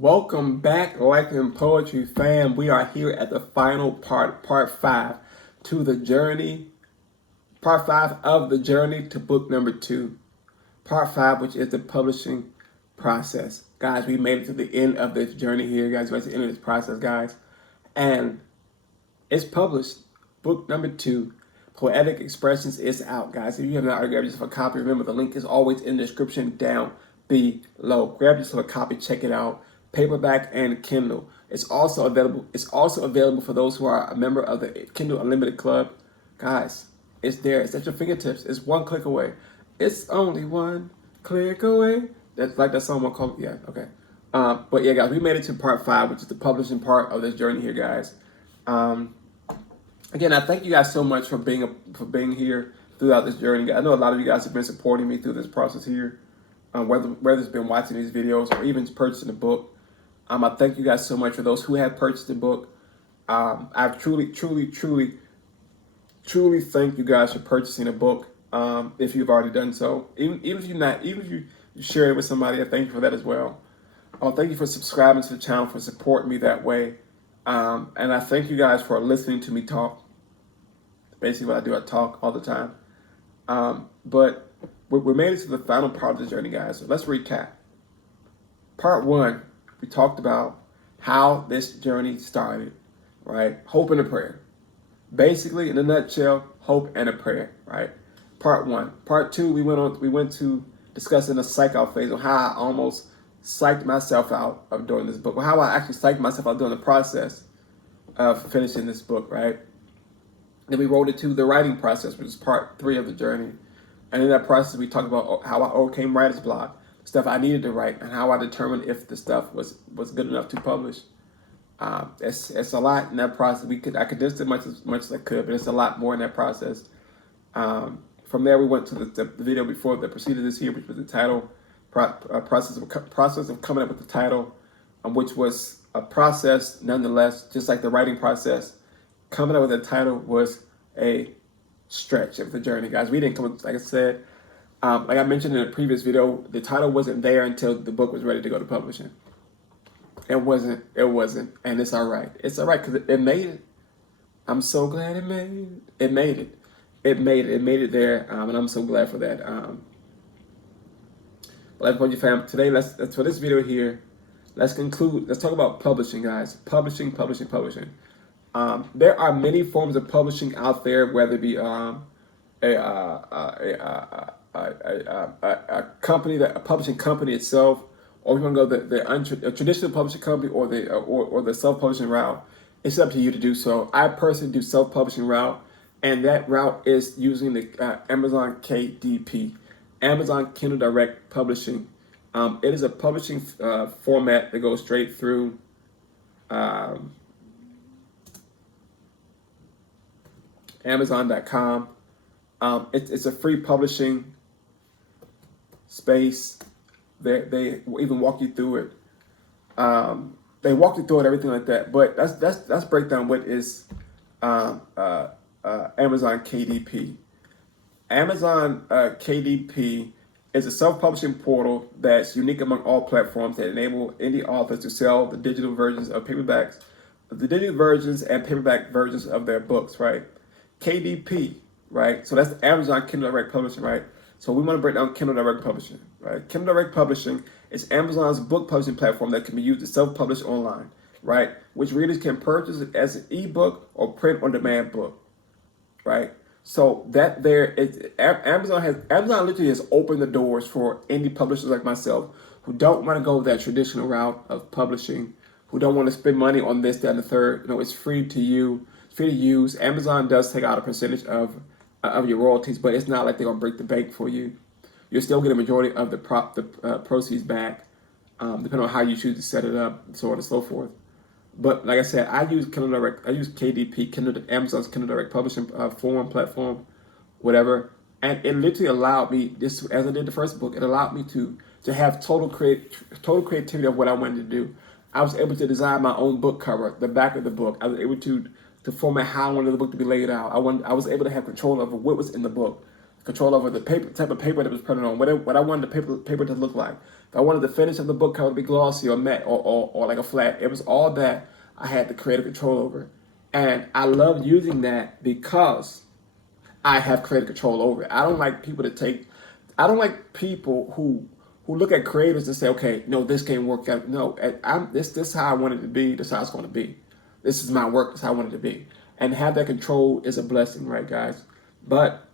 Welcome back, life and poetry fam. We are here at the final part 5 to the journey, part 5 of the journey to book number 2. Part 5, which is the publishing process. Guys, we made it to the end of this journey here, guys. We made it to the end of this process, guys. And it's published. Book number 2, Poetic Expressions, is out, guys. If you have not already grabbed yourself a copy, remember the link is always in the description down below. Grab yourself a copy, check it out. Paperback and Kindle. It's also available. It's also available for those who are a member of the Kindle Unlimited Club. Guys, it's there. It's at your fingertips. It's one click away. It's only one click away. That's like that song called. Yeah, okay. But yeah, guys, we made it to part 5, which is the publishing part of this journey here, guys. Again, I thank you guys so much for being here throughout this journey. I know a lot of you guys have been supporting me through this process here, whether it's been watching these videos or even purchasing the book. I thank you guys so much for those who have purchased the book. I've truly thank you guys for purchasing a book. If you've already done so, even if you're not, even if you share it with somebody, I thank you for that as well. Thank you for subscribing to the channel, for supporting me that way. And I thank you guys for listening to me talk. Basically what I do, I talk all the time. But we made it to the final part of the journey, guys. So let's recap. Part 1, we talked about how this journey started, right? Hope and a prayer. Basically, in a nutshell, hope and a prayer, right? Part 1. Part 2, we went to discussing the psych out phase on how I almost psyched myself out of doing this book, or how I actually psyched myself out during the process of finishing this book, right? Then we rolled it to the writing process, which is part 3 of the journey. And in that process, we talked about how I overcame writer's block, stuff I needed to write, and how I determined if the stuff was good enough to publish. It's a lot in that process. I condensed it much as I could, but it's a lot more in that process. From there, we went to the video before that preceded this here, which was the title, process of coming up with the title, which was a process nonetheless, just like the writing process. Coming up with a title was a stretch of the journey, guys. We didn't come up, like I said, like I mentioned in a previous video, the title wasn't there until the book was ready to go to publishing. It wasn't, and it's all right. It's all right because it made it. I'm so glad it made it. It made it. It made it there, and I'm so glad for that. But like you fam, today let's for this video here, let's conclude. Let's talk about publishing, guys. Publishing. There are many forms of publishing out there, whether it be a company, a publishing company itself, or if you want to go the traditional publishing company or the self-publishing route. It's up to you to do so. I personally do self-publishing route, and that route is using the Amazon KDP, Amazon Kindle Direct Publishing. It is a publishing format that goes straight through Amazon.com. It's a free publishing space. They even walk you through it. They walk you through it, everything like that. But let's break down what is Amazon KDP. Amazon KDP is a self-publishing portal that's unique among all platforms that enable indie authors to sell the digital versions of paperbacks, the digital versions and paperback versions of their books, right? KDP, right? So that's Amazon Kindle Direct Publishing, right? So we want to break down Kindle Direct Publishing, right? Kindle Direct Publishing is Amazon's book publishing platform that can be used to self-publish online, right? Which readers can purchase it as an ebook or print-on-demand book, right? So that there is Amazon literally has opened the doors for indie publishers like myself who don't want to go that traditional route of publishing, who don't want to spend money on this, that, and the third. You know, it's free to you. Free to use. Amazon does take out a percentage of your royalties, but it's not like they're gonna break the bank for you. You'll still get a majority of the proceeds back, depending on how you choose to set it up, so on and so forth. But like I said, I use Kindle Direct. I use KDP, Amazon's Kindle Direct Publishing platform, whatever, and it literally allowed me this, as I did the first book. It allowed me to have total creativity of what I wanted to do. I was able to design my own book cover, the back of the book. I was able to format how I wanted the book to be laid out. I was able to have control over what was in the book. control over the paper, type of paper that was printed on, what I wanted the paper to look like. If I wanted the finish of the book cover to be glossy or matte or like a flat, it was all that I had the creative control over. And I love using that because I have creative control over it. I don't like people who look at creators and say, okay, no, this can't work out. No, this is how I want it to be. This is how it's going to be. This is my work. This is how I want it to be. And have that control is a blessing, right, guys? But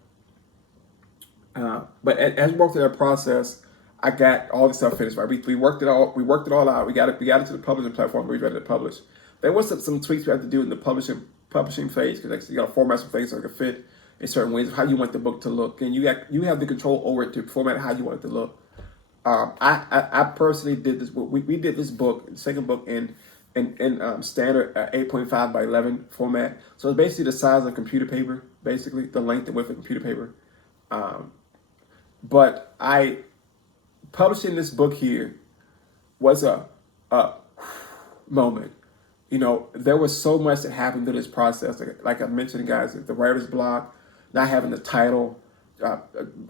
as we worked through that process, I got all the stuff finished. Right, we worked it all. We worked it all out. We got it to the publishing platform. We were ready to publish. There was some tweaks we had to do in the publishing phase because you got to format some things so it could fit in certain ways of how you want the book to look, and you have the control over it to format how you want it to look. I personally did this. We did this book, the second book, in standard 8.5 by 11 format. So it's basically the size of computer paper, basically the length and width of computer paper. But publishing this book here was a moment. You know, there was so much that happened through this process. Like I mentioned, guys, the writer's block, not having the title,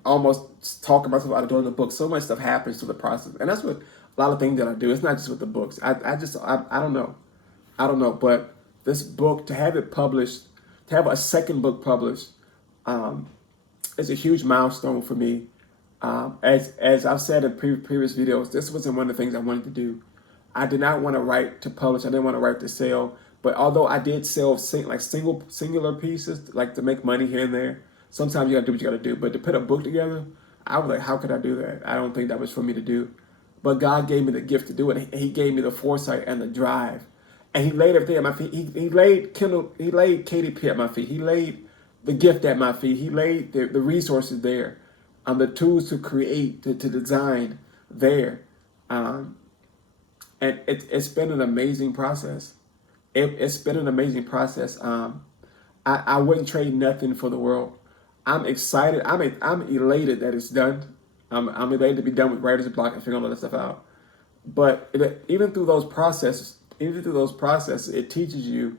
almost talking myself out of doing the book. So much stuff happens through the process, and that's what a lot of things that I do. It's not just with the books. I don't know. But this book, to have it published, to have a second book published, is a huge milestone for me. As I've said in previous videos, this wasn't one of the things I wanted to do. I did not want to write to publish. I didn't want to write to sell. But although I did sell singular pieces, like to make money here and there, sometimes you gotta do what you gotta do. But to put a book together, I was like, how could I do that? I don't think that was for me to do. But God gave me the gift to do it. He gave me the foresight and the drive. And He laid everything at my feet. He laid KDP at my feet. He laid the gift at my feet. He laid the resources there, the tools to create, to design there. And it's been an amazing process. It's been an amazing process. I wouldn't trade nothing for the world. I'm excited. I'm elated that it's done. I'm elated to be done with writer's block and figuring all that stuff out. But even through those processes, it teaches you.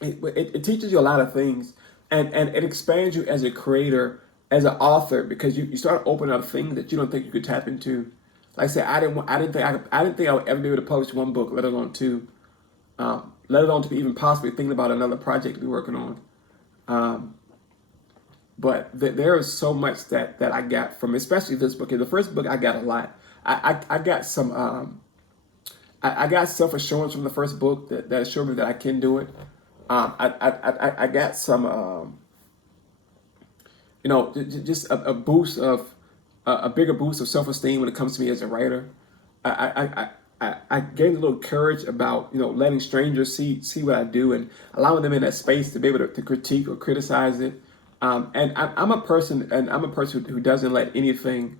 It teaches you a lot of things, and it expands you as a creator, as an author, because you start opening up things that you don't think you could tap into. Like I said, I didn't think I would ever be able to publish one book, let alone two, let alone to be even possibly thinking about another project to be working on. But there is so much that I got from, especially this book. The first book I got a lot. I got some. I got self-assurance from the first book that assured me that I can do it. I got some. Just a boost of a bigger boost of self-esteem when it comes to me as a writer. I gained a little courage about letting strangers see what I do and allowing them in that space to be able to critique or criticize it. And I'm a person who doesn't let anything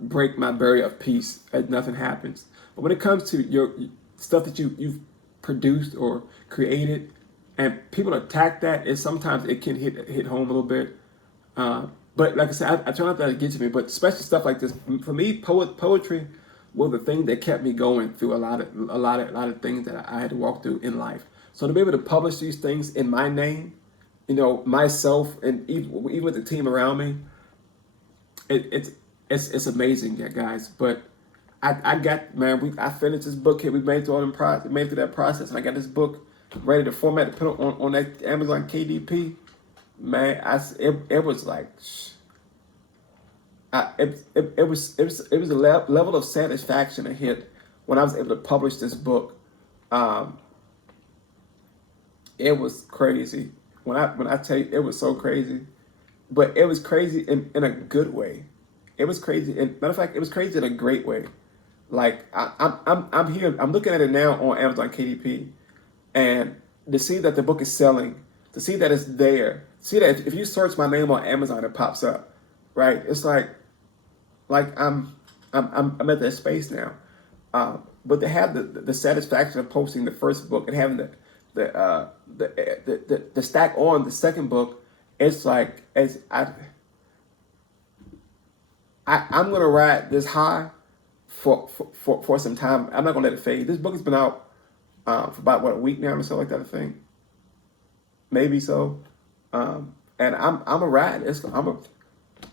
break my barrier of peace as nothing happens. But when it comes to your stuff that you've produced or created, and people attack that, sometimes it can hit home a little bit. But like I said, I try not to let it get to me. But especially stuff like this, for me, poetry was the thing that kept me going through a lot of things that I had to walk through in life. So to be able to publish these things in my name, myself, and even with the team around me, it's amazing, yeah, guys. But I finished this book here. We made through that process, and I got this book ready to format to put on that Amazon KDP. Man, it was like, it was a level of satisfaction I hit when I was able to publish this book. It was crazy. When I tell you, it was so crazy, but it was crazy in a good way. It was crazy, and matter of fact, it was crazy in a great way. Like I'm here, I'm looking at it now on Amazon KDP, and to see that the book is selling, to see that it's there, see that if you search my name on Amazon, it pops up, right? It's like I'm at that space now. But to have the satisfaction of posting the first book and having the stack on the second book, it's like I'm gonna ride this high for some time. I'm not gonna let it fade. This book has been out for about a week now or so like that, I think. maybe so. And I'm a ride.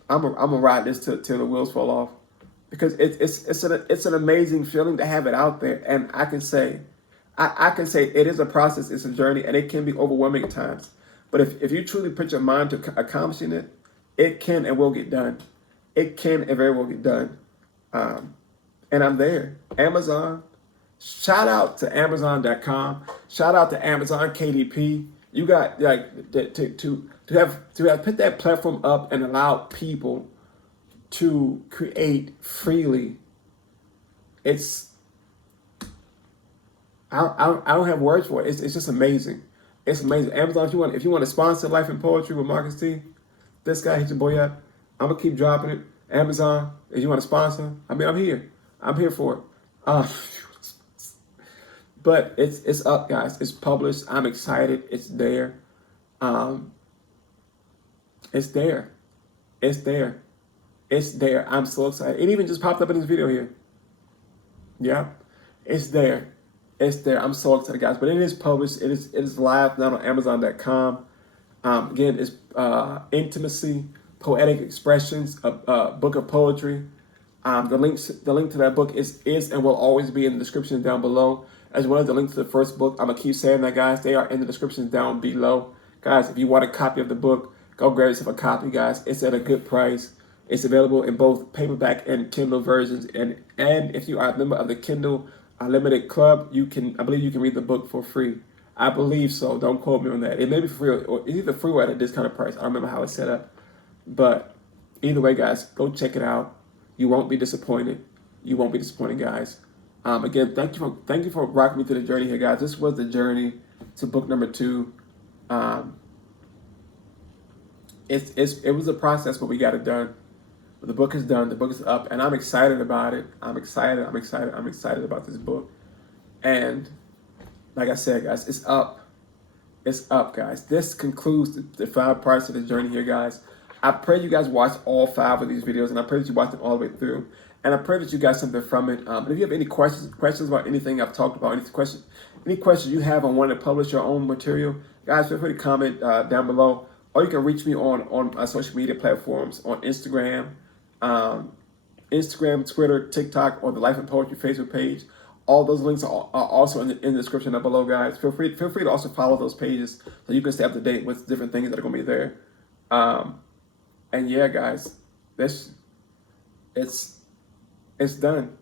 I'm a ride this till the wheels fall off, because it's an amazing feeling to have it out there. And I can say, I can say it is a process, it's a journey, and it can be overwhelming at times. But if you truly put your mind to accomplishing it, it can and will get done. It can and very well get done. And I'm there. Amazon. Shout out to Amazon.com. Shout out to Amazon KDP. You got like to have put that platform up and allow people to create freely. It's I don't have words for it. It's just amazing. It's amazing. Amazon, if you want to sponsor Life and Poetry with MarcusT, this guy hit your boy up. I'm gonna keep dropping it. Amazon, if you want to sponsor, I mean, I'm here. I'm here for it. But it's up, guys. It's published. I'm excited. It's there. It's there. It's there. It's there. I'm so excited. It even just popped up in this video here. Yeah, it's there. It's there. I'm so excited, guys. But it is published. It is live now on Amazon.com. Again, it's Intimacy, Poetic Expressions, a book of poetry. The link to that book is and will always be in the description down below, as well as the link to the first book. I'm gonna keep saying that, guys. They are in the description down below, guys. If you want a copy of the book, go grab yourself a copy, guys. It's at a good price. It's available in both paperback and Kindle versions. And if you are a member of the Kindle Unlimited Club, I believe you can read the book for free. I believe so. Don't quote me on that. It may be free, or it's either free or at a discounted price. I don't remember how it's set up. But either way, guys, go check it out. You won't be disappointed. You won't be disappointed, guys. Again, thank you for rocking me through the journey here, guys. This was the journey to book number 2. It was a process, but we got it done. But the book is done. The book is up, and I'm excited about it. I'm excited about this book. And like I said, guys, it's up. It's up, guys. This concludes the 5 parts of the journey here, guys. I pray you guys watch all 5 of these videos, and I pray that you watch them all the way through. And I pray that you got something from it. And if you have any questions about anything I've talked about, any questions you have on wanting to publish your own material, guys, feel free to comment down below. Or you can reach me on my social media platforms, on Instagram, Twitter, TikTok, or the Life and Poetry Facebook page. All those links are also in the description down below, guys. Feel free to also follow those pages so you can stay up to date with different things that are going to be there. And yeah, guys, it's done.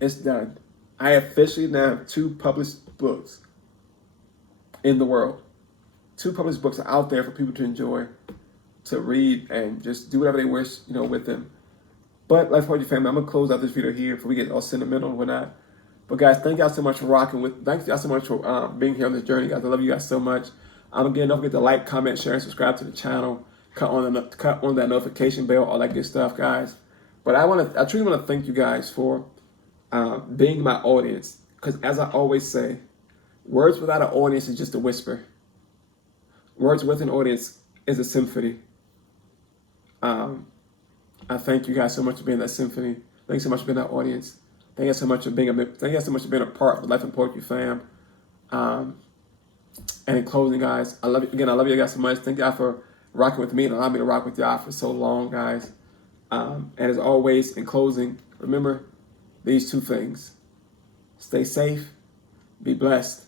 It's done. I officially now have 2 published books in the world. 2 published books are out there for people to enjoy, to read, and just do whatever they wish, with them. But Life Poetry family, I'm gonna close out this video here before we get all sentimental and whatnot. But guys, thank y'all so much for rocking with. Thank y'all so much for being here on this journey, guys. I love you guys so much. Again, don't forget to like, comment, share, and subscribe to the channel. Cut on that notification bell, all that good stuff, guys. But I truly want to thank you guys for being my audience. Because as I always say, words without an audience is just a whisper. Words with an audience is a symphony. I thank you guys so much for being that symphony. Thank you so much for being that audience. Thank you so much for being a part of the Life and Poetry fam. And in closing, guys, I love you again. I love you guys so much. Thank y'all for rocking with me and allowing me to rock with y'all for so long, guys. And as always, in closing, remember these 2 things. Stay safe, be blessed.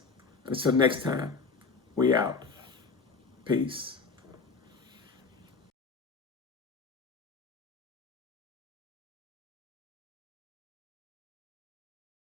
Until next time, we out. Peace.